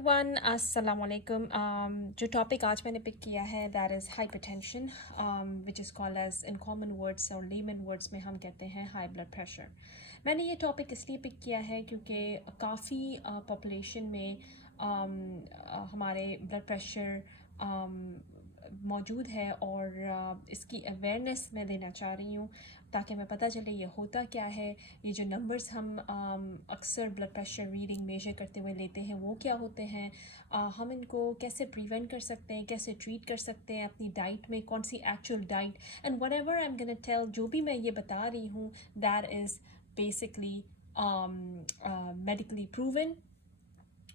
Everyone, अस्सलाम वालेकुम। जो टॉपिक आज मैंने पिक किया है that is hypertension, which is called as in common words और लेमन वर्ड्स में हम कहते हैं हाई ब्लड प्रेशर। मैंने ये टॉपिक इसलिए पिक किया है क्योंकि काफ़ी पॉपुलेशन में हमारे ब्लड प्रेशर मौजूद है और इसकी अवेयरनेस मैं देना चाह रही हूँ ताकि हमें पता चले ये होता क्या है। ये जो नंबर्स हम अक्सर ब्लड प्रेशर रीडिंग मेजर करते हुए लेते हैं वो क्या होते हैं, हम इनको कैसे प्रिवेंट कर सकते हैं, कैसे ट्रीट कर सकते हैं अपनी डाइट में, कौन सी actual diet and whatever I am gonna tell, जो भी मैं ये बता रही हूँ that is basically medically proven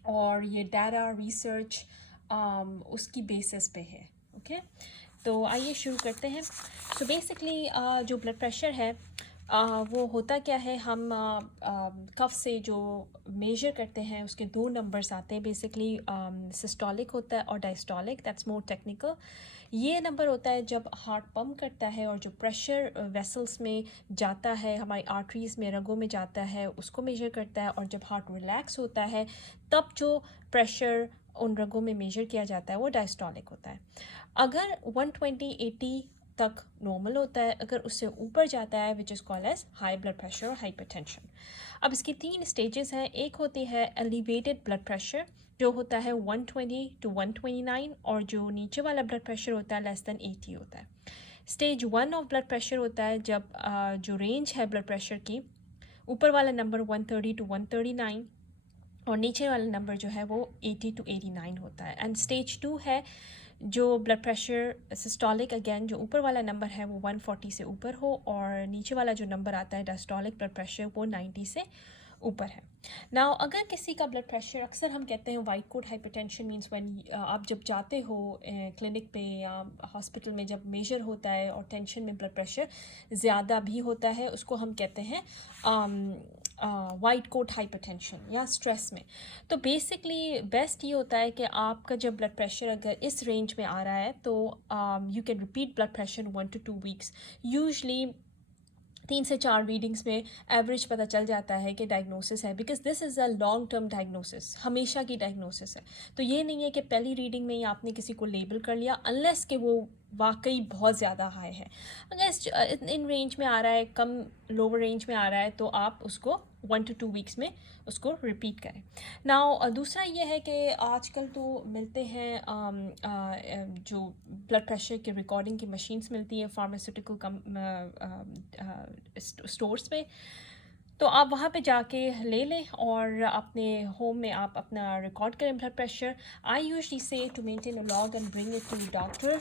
और ये डाटा रिसर्च उसकी बेसिस पे है। ओके, तो आइए शुरू करते हैं। सो बेसिकली जो ब्लड प्रेशर है वो होता क्या है, हम कफ से जो मेजर करते हैं उसके दो नंबर्स आते हैं बेसिकली, सिस्टोलिक होता है और डायस्टोलिक, दैट्स मोर टेक्निकल। ये नंबर होता है जब हार्ट पंप करता है और जो प्रेशर वेसल्स में जाता है, हमारी आर्टरीज़ में, रगों में जाता है, उसको मेजर करता है। और जब हार्ट रिलैक्स होता है तब जो प्रेशर उन रगों में मेजर किया जाता है वो डायस्टोलिक होता है। अगर 120/80 तक नॉर्मल होता है, अगर उससे ऊपर जाता है which is called as high blood pressure और हाइपरटेंशन। अब इसकी 3 स्टेजेस हैं। एक होती है एलिवेटेड ब्लड प्रेशर जो होता है 120 to 129, और जो नीचे वाला ब्लड प्रेशर होता है लेस दैन 80 होता है। स्टेज 1 ऑफ ब्लड प्रेशर होता है जब जो रेंज है ब्लड प्रेशर की, ऊपर वाला नंबर 130 to 139 और नीचे वाला नंबर जो है वो 80 to 89 होता है। एंड स्टेज 2 है जो ब्लड प्रेशर सिस्टोलिक, अगेन जो ऊपर वाला नंबर है वो 140 से ऊपर हो और नीचे वाला जो नंबर आता है डायस्टोलिक ब्लड प्रेशर वो 90 से ऊपर है। नाउ अगर किसी का ब्लड प्रेशर, अक्सर हम कहते हैं white coat hypertension means when आप जब जाते हो क्लिनिक पे या हॉस्पिटल में, जब मेजर होता है और टेंशन में ब्लड प्रेशर ज़्यादा भी होता है, उसको हम कहते हैं वाइट कोट हाइपरटेंशन या स्ट्रेस में। तो बेसिकली बेस्ट ये होता है कि आपका जब ब्लड प्रेशर अगर इस रेंज में आ रहा है तो you can repeat blood pressure 1 to 2 weeks। Usually 3 से 4 रीडिंग्स में एवरेज पता चल जाता है कि डायग्नोसिस है, because this is a long term diagnosis, हमेशा की डायग्नोसिस है। तो ये नहीं है कि पहली रीडिंग में ही आपने किसी को लेबल कर लिया, अनलेस कि वो वाकई बहुत ज़्यादा हाई है। अगर इन रेंज में आ रहा है, कम लोअर रेंज में आ रहा है, तो आप उसको 1 to 2 weeks में उसको रिपीट करें। नाउ दूसरा ये है कि आजकल तो मिलते हैं जो ब्लड प्रेशर के रिकॉर्डिंग की मशीन्स मिलती हैं फार्मास्यूटिकल स्टोर्स पे, तो आप वहाँ पे जाके ले लें और अपने होम में आप अपना रिकॉर्ड करें blood pressure. I usually say to maintain a log and bring it to doctor.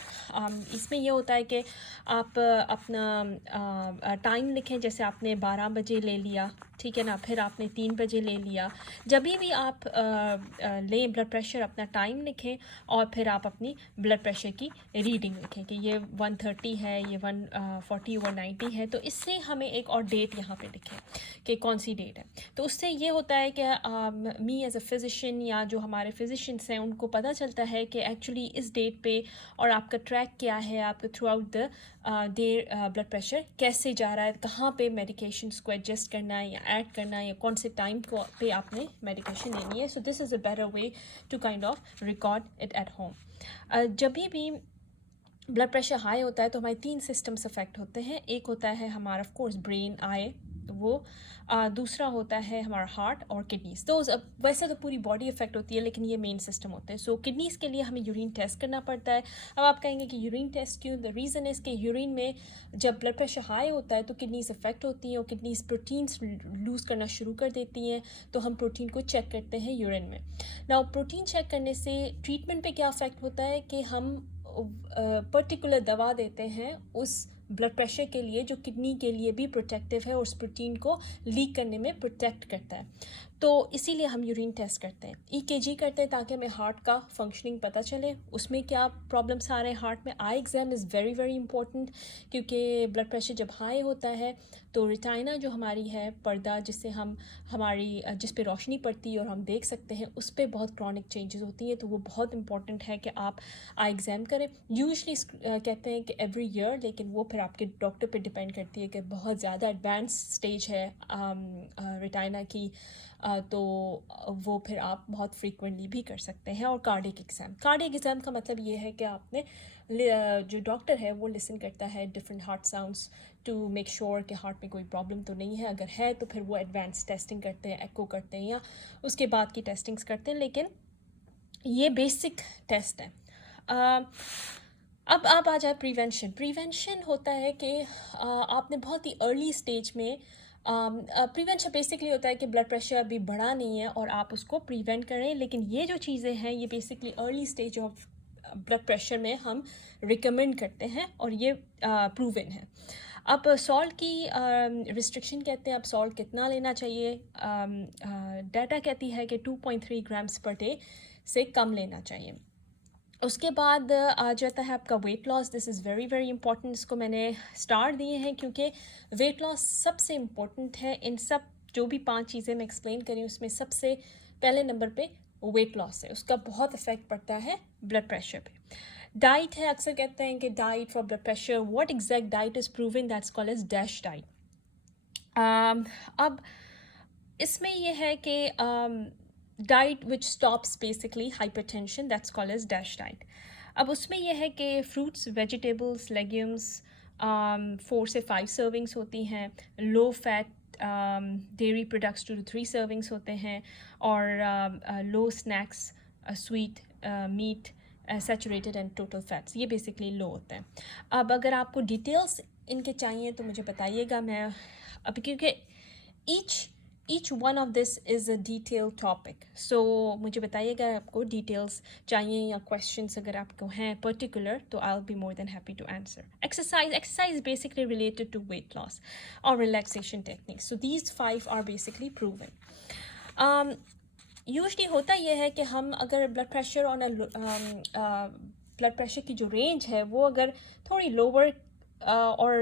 इसमें यह होता है कि आप अपना टाइम लिखें, जैसे आपने 12 बजे ले लिया, ठीक है ना, फिर आपने 3 बजे ले लिया। जब भी आप लें ब्लड प्रेशर, अपना टाइम लिखें और फिर आप अपनी ब्लड प्रेशर की रीडिंग लिखें कि ये 130 है, ये 140 190 है। तो इससे हमें एक और डेट यहाँ पे लिखें कि कौन सी डेट है। तो उससे ये होता है कि मी एज़ अ फिज़िशियन या जो हमारे फिज़िशियंस हैं उनको पता चलता है कि एक्चुअली इस डेट पे, और आपका ट्रैक क्या है, आपका through out the day blood pressure कैसे जा रहा है, कहाँ पे मेडिकेशंस को एडजस्ट करना है या ऐड करना है, या कौन से टाइम को पे आपने मेडिकेशन लेनी है। So this is a better way to kind of record it at home. जब भी ब्लड प्रेशर हाई होता है तो हमारे 3 सिस्टम्स अफेक्ट होते हैं। एक होता है हमारा ऑफ कोर्स ब्रेन, आई, वो दूसरा होता है हमारा हार्ट और किडनीज़। तो वैसे तो पूरी बॉडी अफेक्ट होती है, लेकिन ये मेन सिस्टम होते हैं। सो किडनीज़ के लिए हमें यूरिन टेस्ट करना पड़ता है। अब आप कहेंगे कि यूरिन टेस्ट क्यों? द रीज़न इज़ कि यूरिन में जब ब्लड प्रेशर हाई होता है तो किडनीज़ अफेक्ट होती हैं और किडनीज़ प्रोटीन्स लूज़ करना शुरू कर देती हैं। तो हम प्रोटीन को चेक करते हैं यूरिन में। नाउ प्रोटीन चेक करने से ट्रीटमेंट पे क्या अफेक्ट होता है कि हम पर्टिकुलर दवा देते हैं उस ब्लड प्रेशर के लिए जो किडनी के लिए भी प्रोटेक्टिव है और उस प्रोटीन को लीक करने में प्रोटेक्ट करता है। तो इसीलिए हम यूरिन टेस्ट करते हैं, EKG करते हैं ताकि हमें हार्ट का फंक्शनिंग पता चले, उसमें क्या प्रॉब्लम्स आ रहे हैं हार्ट में। Eye exam is very very important, क्योंकि ब्लड प्रेशर जब हाई होता है तो रेटिना जो हमारी है, पर्दा जिससे हम हमारी जिस पे रोशनी पड़ती है और हम देख सकते हैं, उस पर बहुत क्रॉनिक चेंजेस होती हैं। तो वो बहुत इंपॉर्टेंट है कि आप आई एग्ज़ाम करें। यूजली कहते हैं कि एवरी ईयर, लेकिन वो फिर آپ کے ڈاکٹر پہ ڈپینڈ کرتی ہے کہ بہت زیادہ ایڈوانس سٹیج ہے ریٹائنا کی تو وہ پھر آپ بہت فریکوینٹلی بھی کر سکتے ہیں. اور کارڈیک ایگزام کا مطلب یہ ہے کہ آپ نے جو ڈاکٹر ہے وہ لسن کرتا ہے different heart sounds to make sure کہ ہارٹ میں کوئی پرابلم تو نہیں ہے. اگر ہے تو پھر وہ ایڈوانس ٹیسٹنگ کرتے ہیں, ایکو کرتے ہیں یا اس کے بعد کی ٹیسٹنگس کرتے ہیں, لیکن یہ بیسک ٹیسٹ ہے. اب آپ آ جائے پریونشن ہوتا ہے کہ آپ نے بہت ہی ارلی اسٹیج میں پریونشن بیسکلی ہوتا ہے کہ بلڈ پریشر ابھی بڑھا نہیں ہے اور آپ اس کو پریونٹ کریں, لیکن یہ جو چیزیں ہیں یہ basically early stage of blood pressure میں ہم ریکمینڈ کرتے ہیں اور یہ پروون ہے. اب سالٹ کی ریسٹرکشن کہتے ہیں, اب سالٹ کتنا لینا چاہیے. ڈیٹا کہتی ہے کہ 2.3 گرامس پر ڈے سے کم لینا چاہیے. اس کے بعد آ جاتا ہے آپ کا weight loss. This is very very important. اس کو میں نے اسٹار دیے ہیں کیونکہ ویٹ لاس سب سے امپورٹنٹ ہے. ان سب جو بھی 5 چیزیں میں ایکسپلین کریں اس میں سب سے پہلے نمبر پہ ویٹ لاس ہے. اس کا بہت افیکٹ پڑتا ہے بلڈ پریشر پہ. ڈائٹ ہے, اکثر کہتے ہیں کہ diet for blood pressure. What exact diet is proven, that's called as DASH diet. اب اس میں یہ ہے کہ diet which stops basically hypertension, that's called as DASH diet. اب اس میں یہ ہے کہ فروٹس, ویجیٹیبلس, لیگیومس 4 سے 5 سرونگس ہوتی ہیں. Low fat dairy products 2 to 3 servings ہوتے ہیں. اور low snacks, sweet, meat, saturated and total fats, یہ بیسکلی لو ہوتے ہیں. اب اگر آپ کو ڈیٹیلس ان کے چاہیے تو مجھے بتائیے گا. میں اب کیونکہ each one of this is a detail topic, so مجھے بتائیے گا آپ کو ڈیٹیلس چاہیے یا کویشچنس اگر آپ کو ہیں پرٹیکولر تو I will be more than happy to answer. Exercise basically related to weight loss اور relaxation techniques. So these 5 are basically proven. Usually ہوتا یہ ہے کہ ہم اگر بلڈ پریشر بلڈ پریشر کی جو رینج ہے وہ اگر تھوڑی لوور اور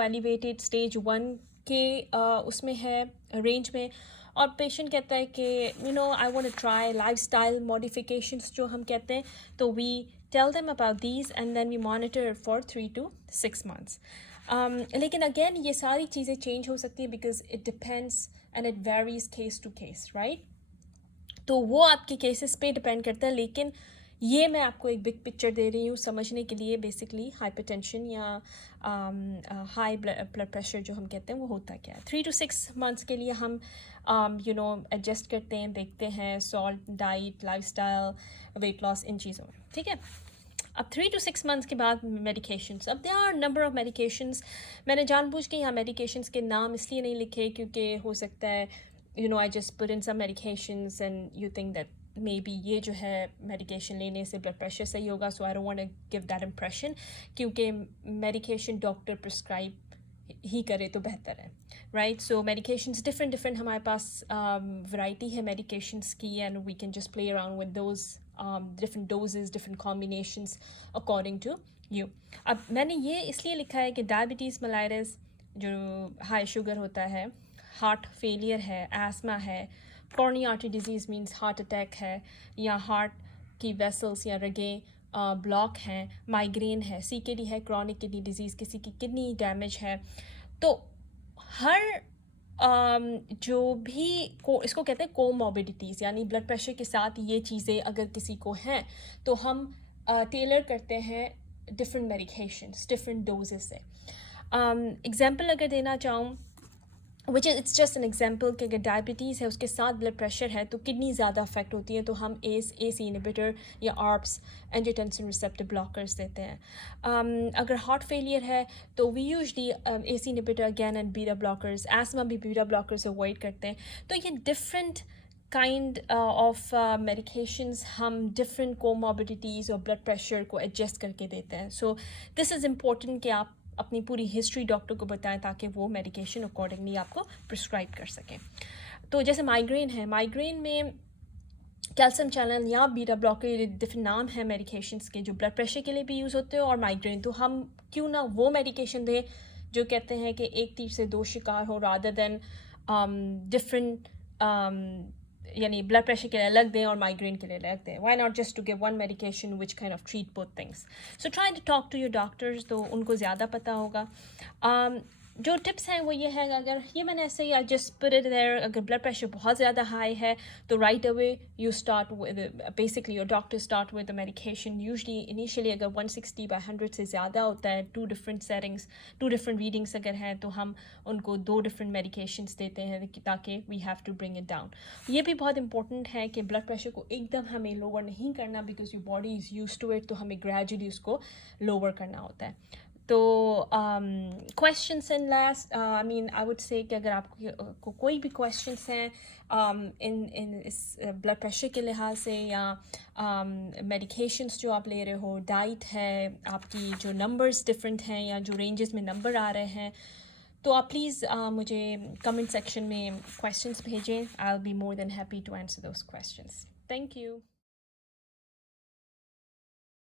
ایلیویٹیڈ اسٹیج 1 کے اس میں ہے رینج میں, اور پیشنٹ کہتا ہے کہ I want to try lifestyle modifications جو ہم کہتے ہیں, تو we tell them about these and then we monitor for 3 to 6 months. لیکن اگین یہ ساری چیزیں چینج ہو سکتی ہیں because it depends and it varies case to case, right. تو وہ آپ کے کیسز پہ ڈپینڈ کرتا ہے, لیکن یہ میں آپ کو ایک بگ پکچر دے رہی ہوں سمجھنے کے لیے. بیسکلی ہائپر ٹینشن یا ہائی بلڈ پریشر جو ہم کہتے ہیں وہ ہوتا کیا ہے. 3 to 6 months کے لیے ہم ایڈجسٹ کرتے ہیں, دیکھتے ہیں salt, diet, lifestyle, weight loss, ان چیزوں میں, ٹھیک ہے. اب 3 to 6 months کے بعد میڈیکیشنس. اب there are number of medications. میں نے جان بوجھ کے یہاں میڈیکیشنس کے نام اس لیے نہیں لکھے کیونکہ ہو سکتا ہے I just put in some medications and you think that maybe یہ جو ہے میڈیکیشن لینے سے بلڈ پریشر صحیح ہوگا. So I don't want to give that impression, کیونکہ میڈیکیشن ڈاکٹر پرسکرائب ہی کرے تو بہتر ہے, رائٹ. سو میڈیکیشنس ڈفرینٹ ہمارے پاس ورائٹی ہے میڈیکیشنس کی, and we can just play around with those different doses, different combinations according to you. اب میں نے یہ اس لیے لکھا ہے کہ ڈائبٹیز ملائرس جو ہائی شوگر ہوتا ہے, ہارٹ فیلئر ہے, ایسما ہے, coronary artery disease means heart attack ہے, یا ہارٹ کی ویسلس یا رگیں بلاک ہیں, مائگرین ہے, CKD ہے, کرونک کڈنی ڈیزیز, کسی کی کڈنی ڈیمیج ہے. تو ہر جو بھی اس کو کہتے ہیں کوموربیڈیٹیز, یعنی بلڈ پریشر کے ساتھ یہ چیزیں اگر کسی کو ہیں تو ہم ٹیلر کرتے ہیں ڈفرینٹ میڈیکیشنس ڈفرینٹ ڈوزز سے. ایگزامپل اگر دینا چاہوں وچ از اٹس جسٹ این ایگزامپل کہ اگر ڈائبٹیز ہے اس کے ساتھ بلڈ پریشر ہے تو کڈنی زیادہ افیکٹ ہوتی ہے, تو ہم ACE انہیبیٹر یا ARBs اینجیوٹینسن ریسپٹر بلاکرز دیتے ہیں. اگر ہارٹ فیلئر ہے تو we usually ACE inhibitor again and beta blockers. Asthma بھی بیٹا بلاکرز اوائڈ کرتے ہیں. تو یہ ڈفرینٹ کائنڈ آف میڈیکیشنز ہم ڈفرینٹ کوموربیڈیٹیز اور بلڈ پریشر کو ایڈجسٹ کر کے دیتے ہیں. سو دس از امپورٹنٹ کہ آپ اپنی پوری ہسٹری ڈاکٹر کو بتائیں تاکہ وہ میڈیکیشن اکارڈنگلی آپ کو پرسکرائب کر سکیں. تو جیسے مائگرین ہے, مائگرین میں کیلشیم چینل یا بیٹا بلاکر ڈفرینٹ نام ہیں میڈیکیشنس کے جو بلڈ پریشر کے لیے بھی یوز ہوتے ہیں اور مائگرین. تو ہم کیوں نہ وہ میڈیکیشن دیں جو کہتے ہیں کہ ایک تیر سے 2 شکار ہو, رادر دین ڈفرینٹ यानी ब्लड प्रेशर के लिए अलग दें और माइग्रेन के लिए अलग दें. Why not just to give one medication which kind of treat both things? So try to talk to your doctors, तो उनको ज़्यादा पता होगा. जो टिप्स हैं वो ये है कि अगर ये मैंने ऐसे ही I just put it there, अगर ब्लड प्रेशर बहुत ज़्यादा हाई है तो right away you start with basically your doctor start with the medication. Usually initially अगर 160/100 से ज़्यादा होता है, 2 डिफरेंट सेटिंग्स, 2 डिफरेंट रीडिंग्स अगर हैं तो हम उनको 2 डिफरेंट मेडिकेशंस देते हैं ताकि we have to bring it down. ये भी बहुत इंपॉर्टेंट है कि ब्लड प्रेशर को एकदम हमें लोअर नहीं करना, because your body is used to it, तो हमें ग्रेजुअली उसको लोअर करना होता है. तो questions and last I mean I would say कि अगर आपको कोई भी क्वेश्चंस हैं इन इस ब्लड प्रेशर के लिहाज से या मेडिकेशंस जो आप ले रहे हो, डाइट है आपकी, जो नंबर्स डिफरेंट हैं या जो रेंजेस में नंबर आ रहे हैं, तो आप प्लीज़ मुझे कमेंट सेक्शन में क्वेश्चंस भेजें. I will be more than happy to answer those questions. Thank you.